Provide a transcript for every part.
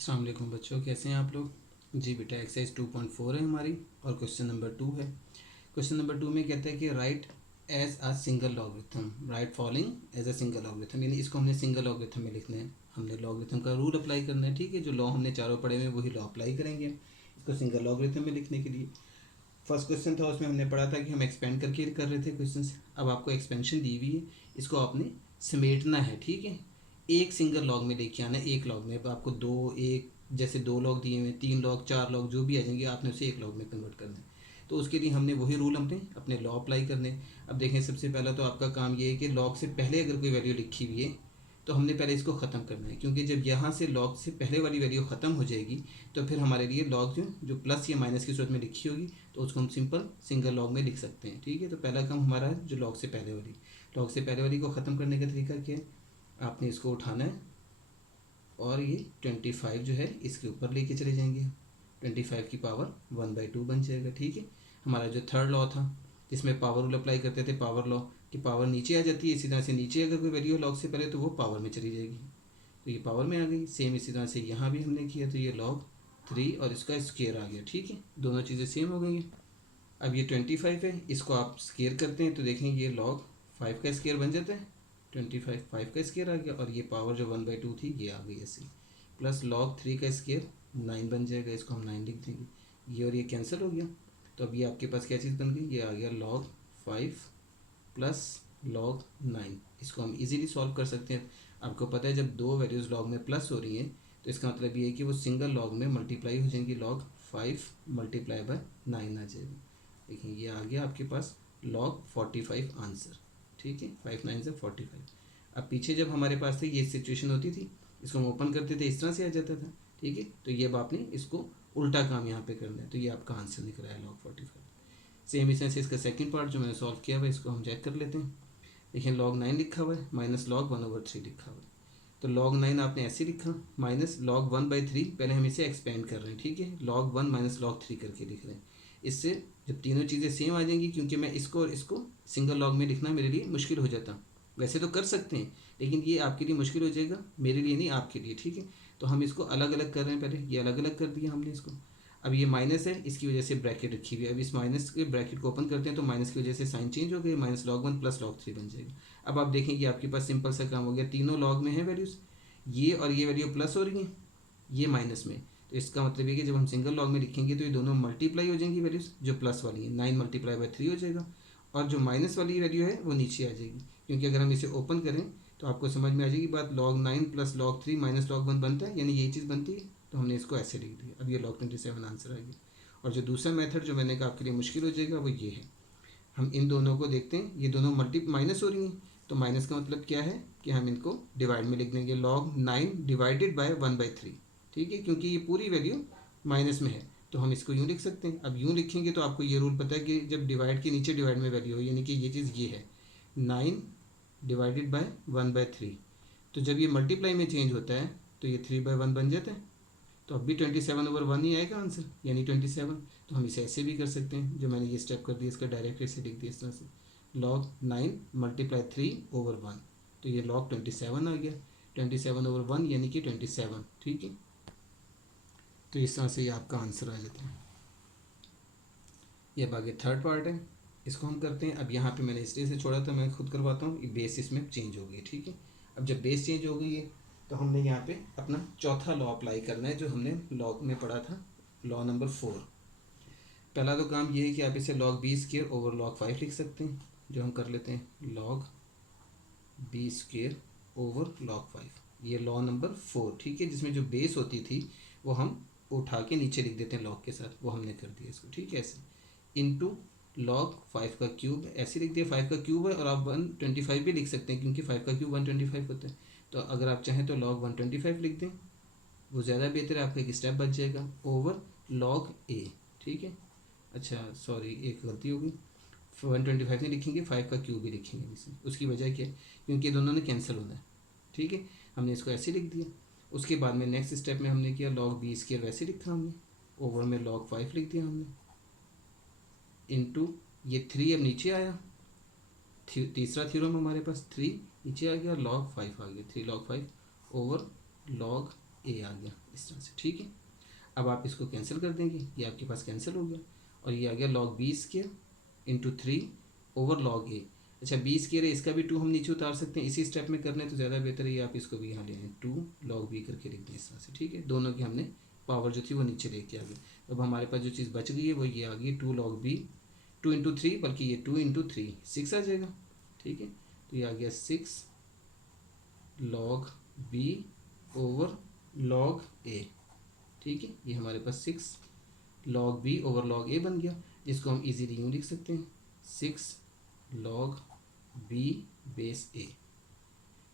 अस्सलाम वालेकुम बच्चों, कैसे हैं आप लोग। जी बेटा, एक्सरसाइज 2.4 है हमारी और क्वेश्चन नंबर 2 है। क्वेश्चन नंबर 2 में कहता है कि write as a single logarithm, write following as a single logarithm, यानी इसको हमने सिंगल लॉगरिथम में लिखना है। हमने लॉगरिथम का रूल अप्लाई करना है, ठीक है। जो लॉ हमने चारों पढ़े हुए वही लॉ अप्लाई करेंगे इसको सिंगल लॉगरिथम में लिखने के लिए। फर्स्ट क्वेश्चन था, उसमें हमने पढ़ा था कि हम एक्सपेंड करके कर रहे थे क्वेश्चन। अब आपको एक्सपेंशन दी हुई है, इसको आपने समेटना है, ठीक है। एक सिंगल लॉग में लेके आना है, एक लॉग में। अब आपको दो एक जैसे दो लॉग दिए हुए, तीन लॉग, चार लॉग, जो भी आ जाएंगे आपने उसे एक लॉग में कन्वर्ट करना है। तो उसके लिए हमने वही रूल हमने अपने लॉ अप्लाई करने। अब देखें, सबसे पहला तो आपका काम ये है कि लॉग से पहले अगर कोई वैल्यू लिखी हुई है तो हमने पहले इसको ख़त्म करना है, क्योंकि जब यहाँ से लॉग से पहले वाली वैल्यू ख़त्म हो जाएगी तो फिर हमारे लिए लॉग जो प्लस या माइनस की सूरत में लिखी होगी तो उसको हम सिंपल सिंगल लॉग में लिख सकते हैं, ठीक है। तो पहला काम हमारा है जो लॉग से पहले वाली को ख़त्म करने का तरीका क्या है। आपने इसको उठाना है और ये 25 जो है इसके ऊपर लेके चले जाएंगे। 25 की पावर 1/2 बन जाएगा, ठीक है। हमारा जो थर्ड लॉ था जिसमें पावर रूल अप्लाई करते थे, पावर लॉ की पावर नीचे आ जाती है, इसी तरह से नीचे अगर कोई वैल्यू है लॉग से पहले तो वो पावर में चली जाएगी, तो ये पावर में आ गई। सेम इसी तरह से यहाँ भी हमने किया तो ये लॉग 3 और इसका स्केयर आ गया, ठीक है। दोनों चीज़ें सेम हो गई हैं। अब ये 25 है, इसको आप स्केयर करते हैं तो देखेंगे ये लॉग 5 का स्केयर बन जाता है। 25 5 का स्केयर आ गया और ये पावर जो 1/2 थी ये आ गई ऐसी। प्लस लॉग 3 का स्केयर 9 बन जाएगा, इसको हम 9 लिख देंगे। ये और ये कैंसिल हो गया, तो अब ये आपके पास क्या चीज़ बन गई, ये आ गया लॉग 5 प्लस लॉग 9। इसको हम इजीली सॉल्व कर सकते हैं। आपको पता है जब दो वैल्यूज़ लॉग में प्लस हो रही हैं तो इसका मतलब ये है कि वो सिंगल लॉग में मल्टीप्लाई हो जाएंगी। लॉग 5 मल्टीप्लाई बाय 9 आ जाएगा। देखिए ये आ गया आपके पास लॉग 45 आंसर, ठीक है। 5 9 से 45। अब पीछे जब हमारे पास थे ये सिचुएशन होती थी, इसको हम ओपन करते थे इस तरह से आ जाता था, ठीक है। तो ये अब आपने इसको उल्टा काम यहाँ पे करना है, तो ये आपका आंसर निकल रहा है लॉग 45। सेम इस तरह से इसका सेकंड पार्ट जो मैंने सॉल्व किया हुआ है इसको हम चेक कर लेते हैं। देखिए लॉग 9 लिखा हुआ है माइनस लॉग 1/3 लिखा हुआ है। तो log 9 आपने ऐसे लिखा, माइनस log 1/3, पहले हम इसे एक्सपेंड कर रहे हैं, ठीक है। log 1 माइनस log 3 करके लिख रहे हैं। इससे जब तीनों चीज़ें सेम आ जाएंगी, क्योंकि मैं इसको और इसको सिंगल लॉग में लिखना मेरे लिए मुश्किल हो जाता। वैसे तो कर सकते हैं लेकिन ये आपके लिए मुश्किल हो जाएगा, मेरे लिए नहीं आपके लिए, ठीक है। तो हम इसको अलग अलग कर रहे हैं, पहले ये अलग अलग कर दिया हमने इसको। अब ये माइनस है, इसकी वजह से ब्रैकेट रखी हुई है। अब इस माइनस के ब्रैकेट को ओपन करते हैं तो माइनस की वजह से साइन चेंज हो गई, माइनस log 1 प्लस log 3 बन जाएगा। अब आप देखेंगे आपके पास सिंपल सा काम हो गया, तीनों लॉग में है वैल्यूज़, ये और ये वैल्यू प्लस हो रही है, ये माइनस में। तो इसका मतलब ये कि जब हम सिंगल लॉग में लिखेंगे तो ये दोनों मल्टीप्लाई हो जाएंगी वैल्यूज़, जो प्लस वाली है 9 मल्टीप्लाई बाय 3 हो जाएगा, और जो माइनस वाली वैल्यू है वो नीचे आ जाएगी। क्योंकि अगर हम इसे ओपन करें तो आपको समझ में आ जाएगी बात, log 9 plus log 3 minus log 1 बनता है, यानी यही चीज़ बनती है। तो हमने इसको ऐसे लिख दिया। अब ये log 27 आंसर आ गया। और जो दूसरा मेथड जो मैंने कहा आपके लिए मुश्किल हो जाएगा वो ये है। हम इन दोनों को देखते हैं, ये दोनों मल्टी माइनस हो रही हैं, तो माइनस का मतलब क्या है कि हम इनको डिवाइड में लिख देंगे, log 9 डिवाइडेड बाय 1/3, ठीक है। क्योंकि ये पूरी वैल्यू माइनस में है तो हम इसको यूँ लिख सकते हैं। अब यूँ लिखेंगे तो आपको ये रूल पता है कि जब डिवाइड के नीचे डिवाइड में वैल्यू हो, यानी कि ये चीज़ ये है 9 डिवाइडेड बाय 1/3, तो जब ये मल्टीप्लाई में चेंज होता है तो ये 3/1 बन जाता है। तो अब भी 27/1 ही आएगा आंसर, यानी 27। तो हम इसे ऐसे भी कर सकते हैं, जो मैंने ये स्टेप कर दिया इसका डायरेक्ट ऐसे लिख दिया इस तरह से, log 9 मल्टीप्लाई 3/1, तो ये log 27 आ गया। 27/1 यानी कि 27, ठीक है। तो इस तरह से ये आपका आंसर आ जाता है। ये अब आगे थर्ड पार्ट है, इसको हम करते हैं। अब यहाँ पे मैंने इसलिए से छोड़ा था, मैं खुद करवाता हूँ, ये बेस इसमें चेंज हो गई, ठीक है। अब जब बेस चेंज हो गई है तो हमने यहाँ पे अपना चौथा लॉ अप्लाई करना है जो हमने लॉ में पढ़ा था, लॉ नंबर 4। पहला तो काम ये है कि आप इसे log b square over log 5 लिख सकते हैं, जो हम कर लेते हैं log b square over log 5, ये लॉ नंबर 4, ठीक है। जिसमें जो बेस होती थी वो हम उठा के नीचे लिख देते हैं लॉग के साथ, वो हमने कर दिया इसको, ठीक है। ऐसे इंटू log 5 का क्यूब, ऐसे लिख दिया। 5 का क्यूब है और आप 125 भी लिख सकते हैं, क्योंकि 5 का क्यूब 125 होता है। तो अगर आप चाहें तो log 125 लिख दें, वो ज़्यादा बेहतर है, आपका एक स्टेप बच जाएगा, ओवर log a, ठीक है। अच्छा सॉरी, एक गलती होगी, 125 नहीं लिखेंगे, 5 का क्यूब ही लिखेंगे इसे। उसकी वजह क्या है, क्योंकि ये दोनों ने कैंसिल होना है, ठीक है। हमने इसको ऐसे लिख दिया। उसके बाद में नेक्स्ट स्टेप में हमने किया log b स्केयर वैसे लिखा हमने, ओवर में log 5 लिख दिया हमने, इनटू ये 3 अब नीचे आया, तीसरा थ्योरम हमारे पास 3 नीचे आ गया, log 5 आ गया, 3 log 5 ओवर log ए आ गया इस तरह से, ठीक है। अब आप इसको कैंसिल कर देंगे, ये आपके पास कैंसिल हो गया और ये आ गया log b square into 3 over log a। अच्छा b स्क्वायर है, इसका भी 2 हम नीचे उतार सकते हैं, इसी स्टेप में करने तो ज़्यादा बेहतर है, ये आप इसको भी यहाँ ले आए 2 log b करके लिख दें इस तरह से, ठीक है। दोनों की हमने पावर जो थी वो नीचे लेके आ गए। अब हमारे पास जो चीज़ बच गई है वो ये आ गई 2 log b, 2 इंटू 3, बल्कि ये 2 इंटू 3 6 आ जाएगा, ठीक है। तो ये आ गया 6 log b over log a, ठीक है। ये हमारे पास 6 log b over log a बन गया, जिसको हम इजीली यूँ लिख सकते हैं 6 log b बेस a।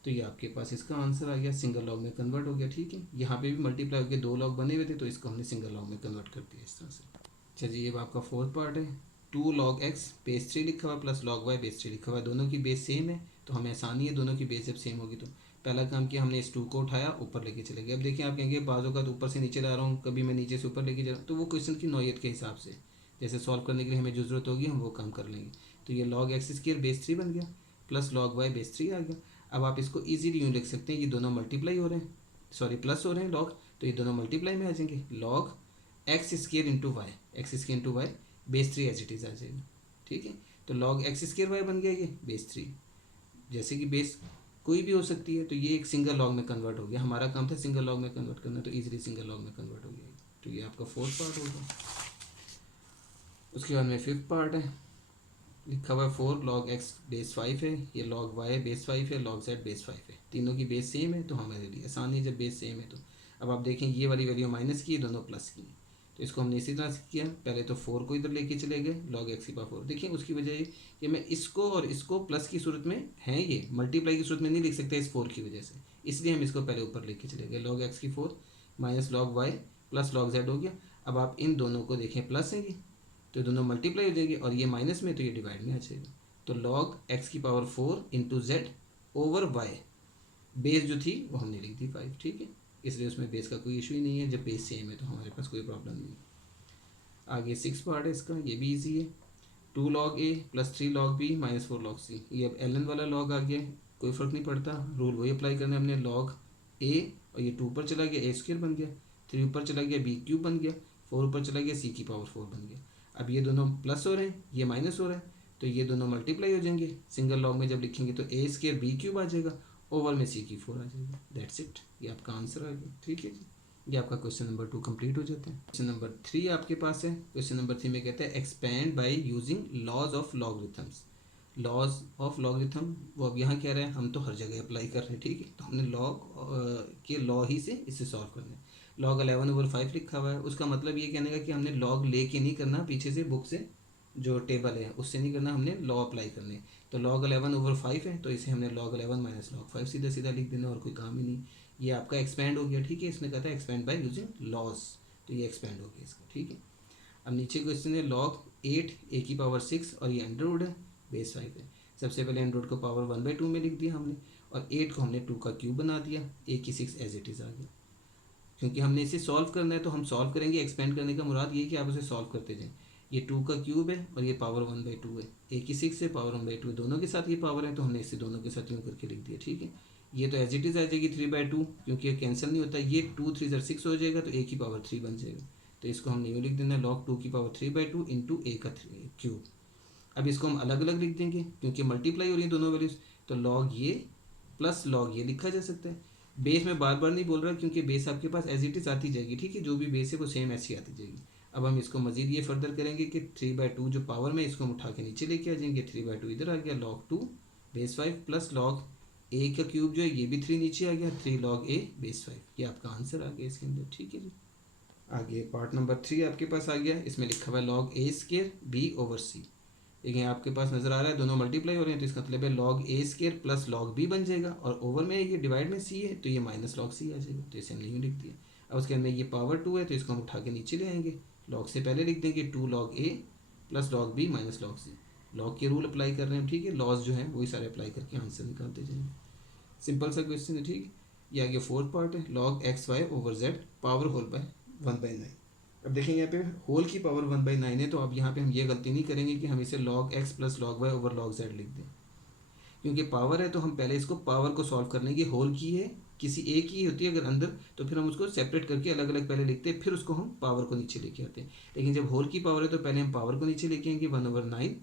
तो ये आपके पास इसका आंसर आ गया, सिंगल लॉग में कन्वर्ट हो गया, ठीक है। यहाँ पे भी मल्टीप्लाई होकर 2 लॉग बने हुए थे, तो इसको हमने सिंगल लॉग में कन्वर्ट कर दिया इस तरह से। चलिए अब आपका फोर्थ पार्ट है, 2 log x बेस 3 लिखा हुआ प्लस log y बेस 3 लिखा हुआ, दोनों की बेस सेम है तो हमें आसानी है, दोनों की बेस जब सेम होगी तो पहला काम किया हमने इस 2 को उठाया ऊपर लेके चले गए। अब देखिए आप कहेंगे बाजू का तो ऊपर से नीचे ला रहा हूँ, कभी मैं नीचे से ऊपर लेके जा रहा हूँ, तो वो क्वेश्चन की नौयत के हिसाब से जैसे सॉल्व करने के लिए हमें जो ज़रूरत होगी हम वो काम कर लेंगे। तो ये log x स्क्वायर बेस 3 बन गया प्लस log y बेस 3 आ गया। अब आप इसको ईजीली यूँ लिख सकते हैं, ये दोनों मल्टीप्लाई हो रहे हैं, सॉरी प्लस हो रहे हैं log, तो ये दोनों मल्टीप्लाई में आ जाएंगे, log x square into y, x square into y base 3 as it is आ जाएगा, ठीक है। तो log x स्क्वायर वाई बन गया ये बेस 3, जैसे कि बेस कोई भी हो सकती है, तो ये एक सिंगल लॉग में कन्वर्ट हो गया, हमारा काम था सिंगल लॉग में कन्वर्ट करना, तो इजीली सिंगल लॉग में कन्वर्ट हो गया। तो ये आपका फोर्थ पार्ट होगा। उसके बाद में फिफ्थ पार्ट है, लिखा हुआ है 4 log x बेस 5 है, ये log y बेस 5 है, log z बेस 5 है, तीनों की बेस सेम है तो हमारे लिए आसान है जब बेस सेम है तो। अब आप देखें ये वाली वैल्यू माइनस की है, दोनों प्लस की, तो इसको हमने इसी तरह से किया, पहले तो 4 को इधर लेके चले गए log x की पावर 4। देखिए उसकी वजह ये कि मैं इसको और इसको प्लस की सूरत में है, ये मल्टीप्लाई की सूरत में नहीं लिख सकते इस 4 की वजह से, इसलिए हम इसको पहले ऊपर लेके चले गए, log x की 4 minus log y plus log z हो गया। अब आप इन दोनों को देखें प्लस है ये, तो दोनों मल्टीप्लाई हो जाएंगे और ये माइनस में तो ये डिवाइड में आ जाएगा। तो log x की power 4 into z over y, base जो थी वो हमने लिख दी 5, ठीक है, इसलिए उसमें बेस का कोई इशू ही नहीं है, जब बेस सेम है तो हमारे पास कोई प्रॉब्लम नहीं है। आगे 6 पार्ट है इसका, ये भी इजी है, 2 log a plus 3 log b minus 4 log c। ये अब ln वाला log आ गया, कोई फ़र्क नहीं पड़ता, रूल वही अप्लाई करना है हमने, log a और ये 2 ऊपर चला गया a स्क्वायर बन गया, 3 ऊपर चला गया b क्यूब बन गया, 4 ऊपर चला गया c की पावर 4 बन गया। अब ये दोनों प्लस हो रहे हैं, ये माइनस हो रहा है, तो ये दोनों मल्टीप्लाई हो जाएंगे, सिंगल लॉग में जब लिखेंगे तो a स्क्वायर b क्यूब आ जाएगा, ओवर में c की 4 आ जाएगा, दैट्स इट, ये आपका आंसर आ गया, ठीक है जी। ये आपका क्वेश्चन नंबर 2 कंप्लीट हो जाता है। क्वेश्चन नंबर 3 आपके पास है, क्वेश्चन नंबर 3 में कहता है expand by using laws of logarithms. Laws of logarithm वो अब यहाँ कह रहे हैं, हम तो हर जगह अप्लाई कर रहे हैं, ठीक है, तो हमने लॉग के लॉ ही से इसे सॉल्व करना है। लॉग 11/5 लिखा हुआ है, उसका मतलब ये कहने का कि हमने लॉग लेके नहीं करना, पीछे से बुक से जो टेबल है उससे नहीं करना, हमने लॉ अप्लाई करने। तो log 11/5 है तो इसे हमने log 11 माइनस log 5 सीधा सीधा लिख देना, और कोई काम ही नहीं। ये आपका एक्सपेंड हो गया, ठीक है, इसने कहा था एक्सपेंड बाय यूजिंग लॉस, तो ये एक्सपेंड हो गया इसका, ठीक है। अब नीचे क्वेश्चन है log 8 a की पावर 6 और ये अंडर रूट है, बेस 5 है। सबसे पहले अंडर रूट को पावर 1/2 में लिख दिया हमने, और 8 को हमने 2 का क्यूब बना दिया, a की 6 एज इट इज़ आ गया। क्योंकि हमने इसे सॉल्व करना है तो हम सॉल्व करेंगे, एक्सपेंड करने का मुराद ये है कि आप उसे सॉल्व करते जाएं। ये 2 का क्यूब है और ये पावर 1/2 है, a की 6 है, पावर 1/2 दोनों के साथ ये पावर है, तो हमने इसे दोनों के साथ यूँ करके लिख दिया, ठीक है। ये तो एज इट इज़ आ जाएगी 3/2, क्योंकि ये कैंसिल नहीं होता, ये 2 3 6 हो जाएगा, तो a की पावर 3 बन जाएगा, तो इसको हमने यूँ लिख देना log 2 की पावर 3/2 इंटू a का क्यूब। अब इसको हम अलग अलग लिख देंगे क्योंकि मल्टीप्लाई हो रही है दोनों वैल्यूज़, तो log ये प्लस log ये लिखा जा सकता है। बेस में बार बार नहीं बोल रहा क्योंकि बेस आपके पास एज इट इज़ आती जाएगी, ठीक है, जो भी बेस है वो सेम ऐसी आती जाएगी। अब हम इसको मजीद ये फर्दर करेंगे कि 3/2 जो पावर में, इसको हम उठा के नीचे लेके आ जाएंगे, 3/2 इधर आ गया, log 2 base 5 plus log a का क्यूब जो है ये भी 3 नीचे आ गया, 3 log a बेस 5, ये आपका आंसर आ गया इसके अंदर, ठीक है जी। आगे पार्ट नंबर 3 आपके पास आ गया, इसमें लिखा हुआ है log a square b over c। देखिए आपके पास नज़र आ रहा है दोनों मल्टीप्लाई हो रहे हैं, तो इसका मतलब है log a square plus log b बन जाएगा, और ओवर में ये डिवाइड में c है तो ये माइनस log c आ जाएगा, तो इसे हमने यूँ लिख दिया। अब उसके अंदर ये पावर 2 है तो इसको हम उठा के नीचे ले आएंगे, log से पहले लिख देंगे 2 log a plus log b minus log c, log के रूल अप्लाई कर रहे हैं, ठीक है, लॉज जो है वही सारे अप्लाई करके आंसर निकालते जाएंगे। सिंपल सा क्वेश्चन है, ठीक है। ये आगे फोर्थ पार्ट है, log xy over z power whole by 1/9। अब देखेंगे यहाँ पे होल की पावर 1/9 है, तो अब यहाँ पे हम ये गलती नहीं करेंगे कि हम इसे log x plus log y over log z लिख दें, क्योंकि पावर है तो हम पहले इसको पावर को सॉल्व करने की, होल की है किसी एक ही होती है अगर अंदर, तो फिर हम उसको सेपरेट करके अलग अलग पहले लिखते हैं, फिर उसको हम पावर को नीचे लेके आते हैं। लेकिन जब होल की पावर है तो पहले हम पावर को नीचे लेके आएंगे, 1/9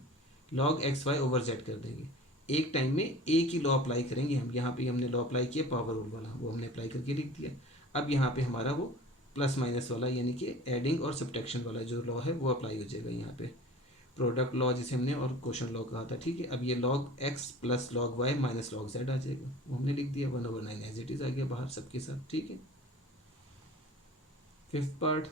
log x y over z कर देंगे। एक टाइम में एक ही लॉ अप्लाई करेंगे हम। यहाँ पे हमने लॉ अप्लाई किया पावर रूल वाला, वो हमने अप्लाई करके लिख दिया। अब यहाँ पे हमारा वो प्लस माइनस वाला यानी कि एडिंग और सब्ट्रैक्शन वाला जो लॉ है वो अप्लाई हो जाएगा यहाँ पे, प्रोडक्ट लॉ जिसे हमने और क्वेश्चन लॉ कहा था, ठीक है। अब ये log x plus log y minus log z आ जाएगा, वो हमने लिख दिया, 1/9 एज इट इज़ आ गया बाहर सबके साथ, ठीक है। Fifth part,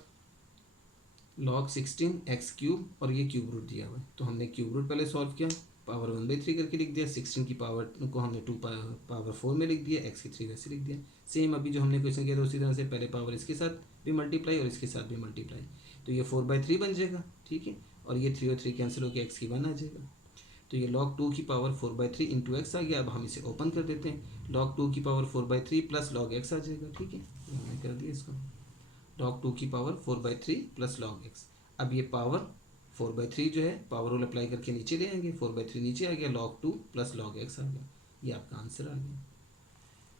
log 16 x cube और ये क्यूब रूट दिया हुआ है, तो हमने क्यूब रूट पहले सॉल्व किया, पावर 1/3 करके लिख दिया, 16 की पावर को हमने 2 पावर 4 में लिख दिया, एक्स की 3 वैसे लिख दिया। सेम अभी जो हमने क्वेश्चन किया था उसी तरह से पहले पावर इसके साथ भी मल्टीप्लाई और इसके साथ भी मल्टीप्लाई, तो ये 4/3 बन जाएगा, ठीक है। और ये 3 और 3 कैंसिल होकर एक्स की 1 आ जाएगा। तो ये log 2 की पावर 4/3 इंटू एक्स आ गया। अब हम इसे ओपन कर देते हैं, log 2 की पावर 4/3 प्लस log x आ जाएगा, ठीक है। ये हमने कर दिया इसको, log 2 की पावर 4/3 प्लस log x। अब ये पावर 4/3 जो है पावर रूल अप्लाई करके नीचे ले आएंगे, 4/3 नीचे आ गया, log 2 प्लस log x आ गया, ये आपका आंसर आ गया,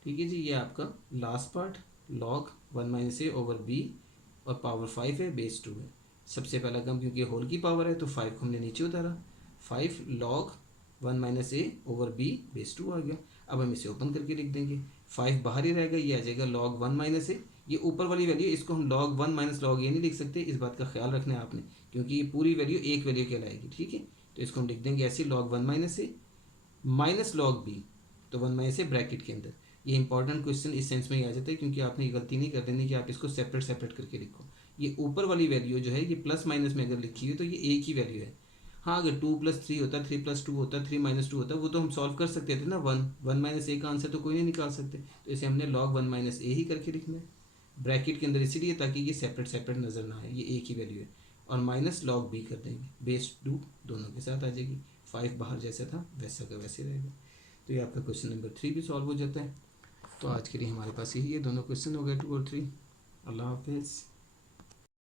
ठीक है जी। ये आपका last part, log 1 - a over b और पावर 5 है, बेस 2 है। सबसे पहला कम क्योंकि होल की पावर है तो 5 को हमने नीचे उतारा, 5 log 1 - a over b base 2 आ गया। अब हम इसे ओपन करके लिख देंगे, 5 बाहर ही रहेगा, ये आ जाएगा log 1 - a, ये ऊपर वाली वैल्यू, इसको हम log 1 - log a नहीं लिख सकते, इस बात का ख्याल रखना है आपने, क्योंकि ये पूरी वैल्यू एक वैल्यू कहलाएगी, ठीक है। तो इसको हम लिख देंगे ऐसे, log 1 - a minus log b, तो 1 - a ब्रैकेट के अंदर। ये इंपॉर्टेंट क्वेश्चन इस सेंस में ही आ जाता है क्योंकि आपने ये गलती नहीं कर देनी कि आप इसको सेपरेट सेपरेट करके लिखो। ये ऊपर वाली वैल्यू जो है ये प्लस माइनस में अगर लिखी हुई तो ये एक ही वैल्यू है। हाँ, अगर 2 + 3 होता, 3 + 2 होता, 3 - 2 होता, वो तो हम सॉल्व कर सकते थे ना, 1 - a का आंसर तो कोई नहीं निकाल सकते, तो इसे हमने log 1 - a ही करके लिखना है ब्रैकेट के अंदर, इसीलिए ताकि ये सेपरेट सेपरेट नज़र ना आए, ये एक ही वैल्यू है। और माइनस log b कर देंगे, बेस 2 दोनों के साथ आ जाएगी, 5 बाहर जैसा था वैसा का वैसे रहेगा। तो ये आपका क्वेश्चन नंबर 3 भी सॉल्व हो जाता है। तो आज के लिए हमारे पास यही है, दोनों क्वेश्चन हो गए 2 और 3। अल्लाह हाफिज़।